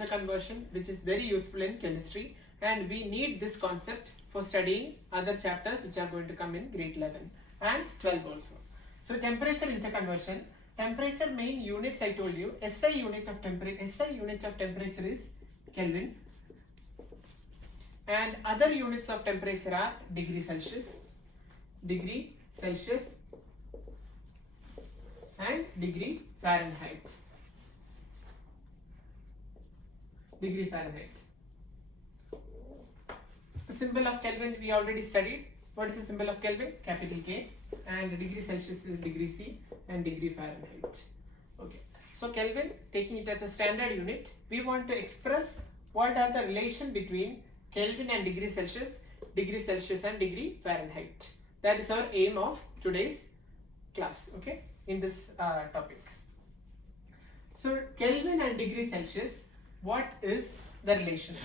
interconversion, which is very useful in chemistry, and we need this concept for studying other chapters which are going to come in grade 11 and 12 also. So temperature interconversion, temperature main units I told you, SI unit of temperature is Kelvin, and other units of temperature are degree Celsius and degree Fahrenheit. The symbol of Kelvin we already studied. What is the symbol of Kelvin? Capital K, and degree Celsius is degree C and degree Fahrenheit. Okay. So Kelvin, taking it as a standard unit, we want to express what are the relation between Kelvin and degree Celsius and degree Fahrenheit. That is our aim of today's class, okay, in this topic. So Kelvin and degree Celsius, what is the relation?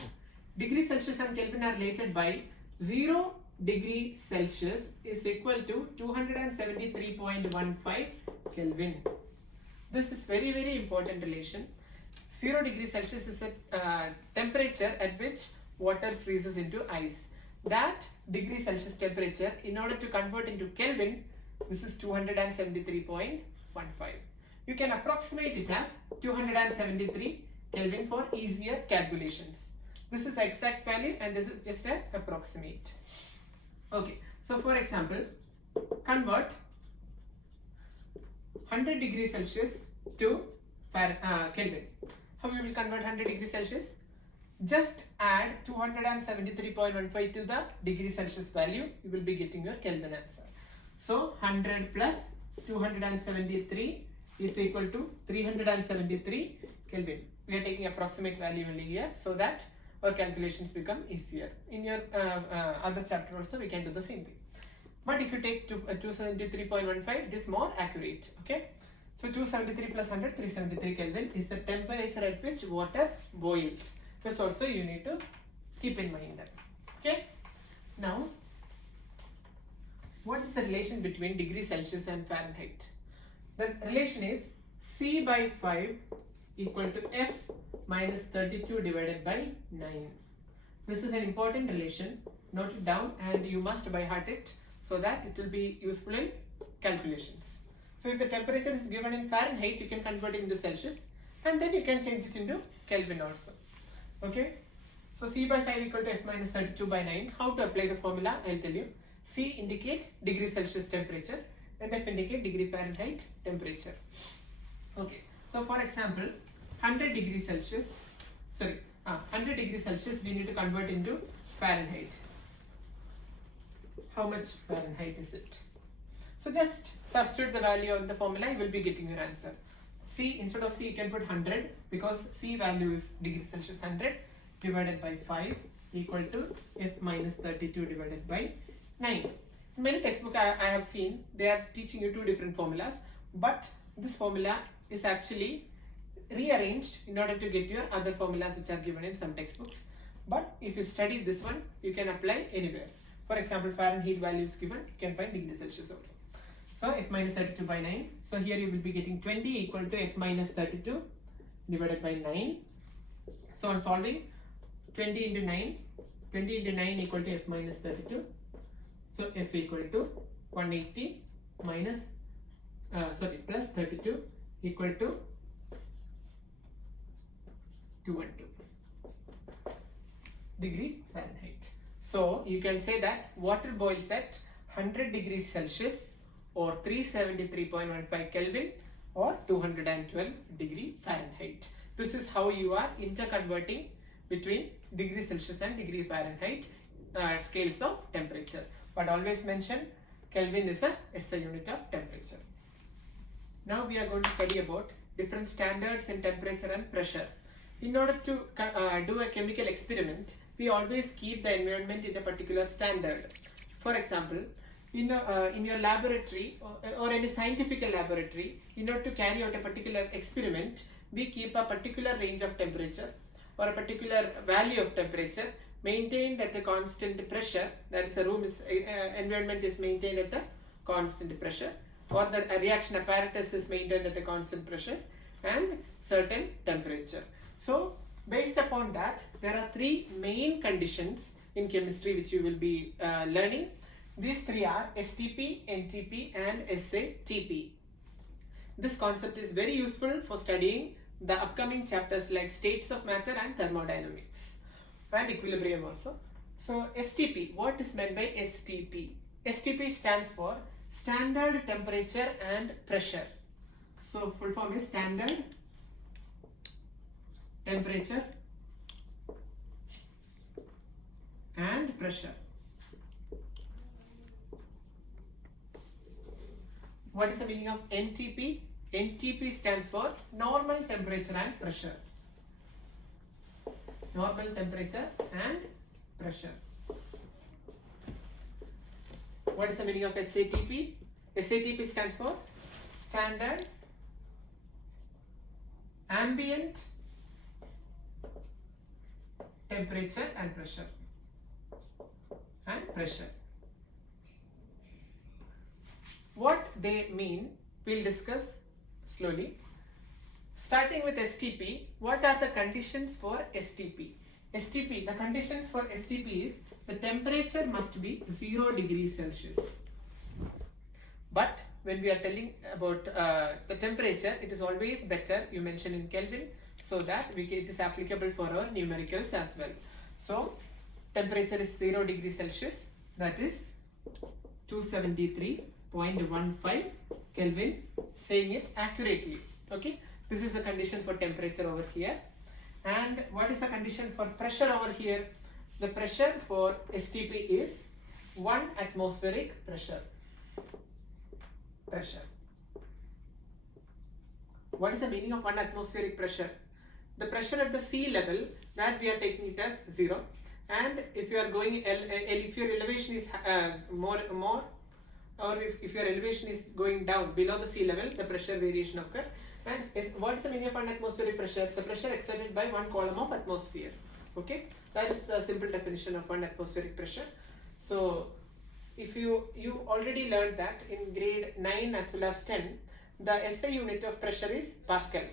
Degree Celsius and Kelvin are related by 0 degree Celsius is equal to 273.15 Kelvin. This is very, very important relation. 0 degree Celsius is a temperature at which water freezes into ice. That degree Celsius temperature, in order to convert into Kelvin, this is 273.15. You can approximate it as 273 Kelvin for easier calculations. This is exact value and this is just an approximate. Okay, so for example, convert 100 degrees Celsius to Kelvin. How you will convert 100 degrees Celsius? Just add 273.15 to the degree Celsius value, you will be getting your Kelvin answer. So 100 plus 273 is equal to 373 Kelvin. We are taking approximate value only here so that our calculations become easier. In your other chapter also we can do the same thing. But if you take 273.15, it is more accurate. Okay. So 273 plus 100, 373 Kelvin is the temperature at which water boils. This also you need to keep in mind that. Okay. Now, what is the relation between degree Celsius and Fahrenheit? The relation is C by 5 equal to F minus 32 divided by 9. This is an important relation. Note it down and you must by heart it so that it will be useful in calculations. So if the temperature is given in Fahrenheit, you can convert it into Celsius and then you can change it into Kelvin also. Okay. So C by 5 equal to F minus 32 by 9. How to apply the formula? I will tell you. C indicate degree Celsius temperature and F indicate degree Fahrenheit temperature. Okay. So for example, 100 degrees Celsius we need to convert into Fahrenheit. How much Fahrenheit is it? So just substitute the value of the formula, you will be getting your answer. C, instead of C you can put 100 because C value is degree Celsius 100 divided by 5 equal to F minus 32 divided by 9. In many textbooks I have seen they are teaching you two different formulas, but this formula is actually rearranged in order to get your other formulas which are given in some textbooks. But if you study this one, you can apply anywhere. For example, Fahrenheit value is given, you can find degree Celsius also. So F minus 32 by 9. So here you will be getting 20 equal to F minus 32 divided by 9. So on solving, 20 into 9 equal to F minus 32. So F equal to 180 minus plus 32 equal to 212 degree Fahrenheit. So you can say that water boils at 100 degrees Celsius or 373.15 Kelvin or 212 degree Fahrenheit. This is how you are interconverting between degree Celsius and degree Fahrenheit scales of temperature. But always mention Kelvin is a SI unit of temperature. Now we are going to study about different standards in temperature and pressure. In order to do a chemical experiment, we always keep the environment in a particular standard. For example, in your laboratory or any scientific laboratory, in order to carry out a particular experiment, we keep a particular range of temperature or a particular value of temperature maintained at a constant pressure. That is, the environment is maintained at a constant pressure, or the reaction apparatus is maintained at a constant pressure and certain temperature. So Based upon that, there are three main conditions in chemistry which you will be learning. These three are STP, NTP and SATP. This concept is very useful for studying the upcoming chapters like states of matter and thermodynamics and equilibrium also. So STP, what is meant by STP? STP stands for standard temperature and pressure. So full form is standard temperature and pressure. What is the meaning of NTP? NTP stands for normal temperature and pressure. Normal temperature and pressure. What is the meaning of SATP? SATP stands for standard ambient temperature and pressure. What they mean, we'll discuss slowly. Starting with STP, what are the conditions for STP? STP, the conditions for STP is the temperature must be 0 degrees Celsius. But when we are telling about the temperature, it is always better you mention in Kelvin so that it is applicable for our numericals as well. So temperature is 0 degrees Celsius, that is 273.15 Kelvin, saying it accurately. Okay, this is the condition for temperature over here. And what is the condition for pressure over here? The pressure for STP is 1 atmospheric pressure. What is the meaning of 1 atmospheric pressure? The pressure at the sea level, that we are taking it as 0. And if you are going, if your elevation is more, or if your elevation is going down below the sea level, the pressure variation occurs. And what is the meaning of 1 atmospheric pressure? The pressure exerted by 1 column of atmosphere. Okay, that is the simple definition of 1 atmospheric pressure. So if you already learned that in grade 9 as well as 10, the SI unit of pressure is Pascal.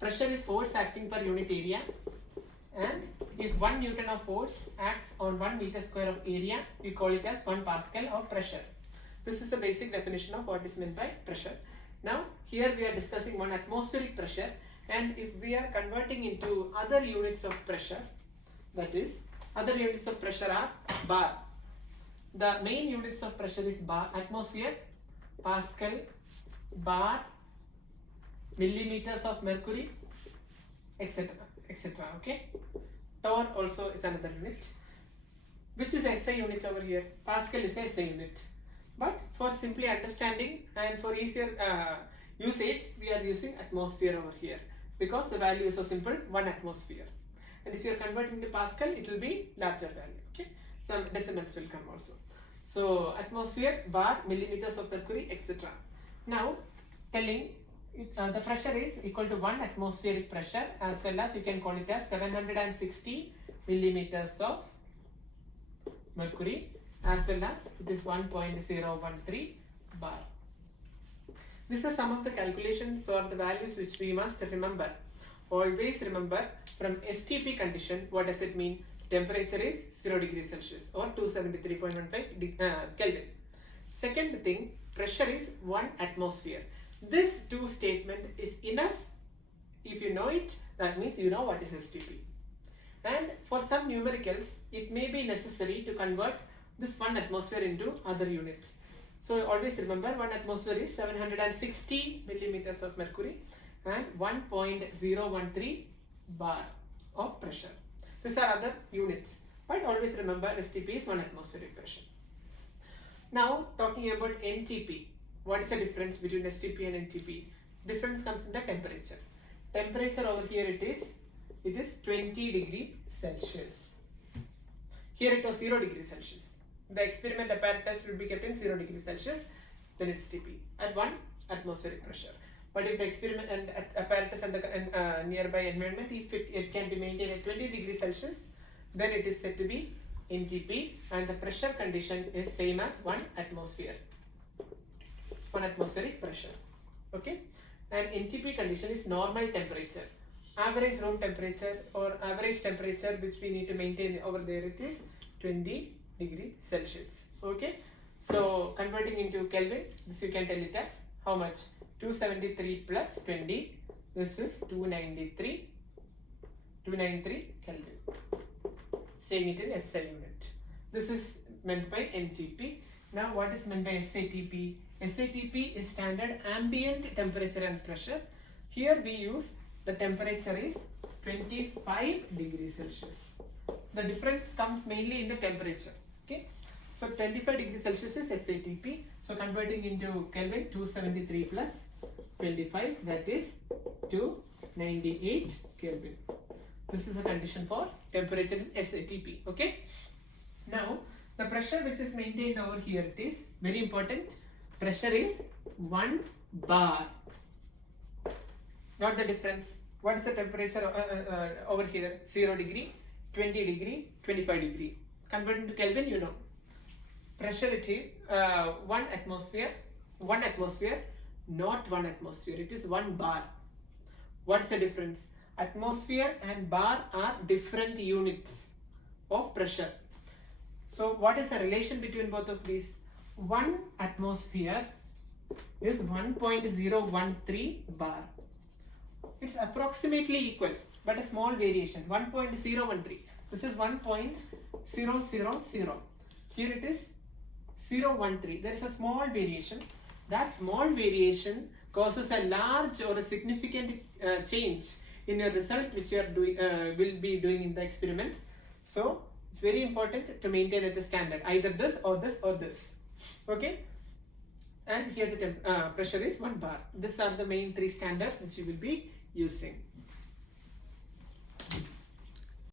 Pressure is force acting per unit area, and if 1 Newton of force acts on 1 meter square of area, we call it as 1 Pascal of pressure. This is the basic definition of what is meant by pressure. Now here we are discussing 1 atmospheric pressure, and if we are converting into other units of pressure, that is other units of pressure are bar. The main units of pressure is bar, atmosphere, Pascal, bar, millimeters of mercury, etc. Okay, torr also is another unit. Which is SI unit over here? Pascal is a SI unit. But for simply understanding and for easier usage, we are using atmosphere over here because the value is so simple, 1 atmosphere. And if you are converting to Pascal, it will be larger value. Okay, some decimals will come also. So atmosphere, bar, millimeters of mercury, etc. Now telling the pressure is equal to 1 atmospheric pressure, as well as you can call it as 760 millimeters of mercury, as well as it is 1.013 bar. These are some of the calculations or the values which we must remember. Always remember, from STP condition, what does it mean? Temperature is 0 degrees Celsius or 273.15 Kelvin. Second thing, pressure is 1 atmosphere. This 2 statement is enough. If you know it, that means you know what is STP. And for some numericals, it may be necessary to convert this 1 atmosphere into other units. So always remember, 1 atmosphere is 760 millimeters of mercury and 1.013 bar of pressure. These are other units, but always remember STP is 1 atmospheric pressure. Now talking about NTP. What is the difference between STP and NTP? Difference comes in the temperature. Temperature over here it is 20 degrees Celsius. Here it was 0 degrees Celsius. The experiment apparatus will be kept in 0 degrees Celsius, then it's TP at 1 atmospheric pressure. But if the experiment and apparatus and the nearby environment, if it can be maintained at 20 degrees Celsius, then it is said to be NTP, and the pressure condition is same as 1 atmosphere. 1 atmospheric pressure. Okay, and NTP condition is normal temperature. average room temperature or average temperature which we need to maintain over there, it is 20 degrees Celsius. Okay, so converting into Kelvin, this you can tell it as how much? 273 plus 20, this is 293 Kelvin. Saying it in SI unit. This is meant by NTP. Now what is meant by SATP? SATP is standard ambient temperature and pressure. Here we use the temperature is 25 degrees Celsius. The difference comes mainly in the temperature. Okay, so 25 degrees Celsius is SATP. So converting into Kelvin, 273 plus 25, that is 298 Kelvin. This is a condition for temperature in SATP. Okay, now the pressure which is maintained over here, it is very important. Pressure is 1 bar. Not the difference. What is the temperature over here? 0 degree, 20 degree, 25 degree. Converting to Kelvin, you know. Pressure it is 1 atmosphere, not 1 atmosphere. It is 1 bar. What's the difference? Atmosphere and bar are different units of pressure. So what is the relation between both of these? 1 atmosphere is 1.013 bar. It's approximately equal, but a small variation, 1.013. This is 1.000. Here it is 0.13. There is a small variation. That small variation causes a large or a significant change in your result which you are doing, will be doing in the experiments. So it's very important to maintain at a standard, either this or this or this. Okay, and here the pressure is 1 bar. These are the main 3 standards which you will be using.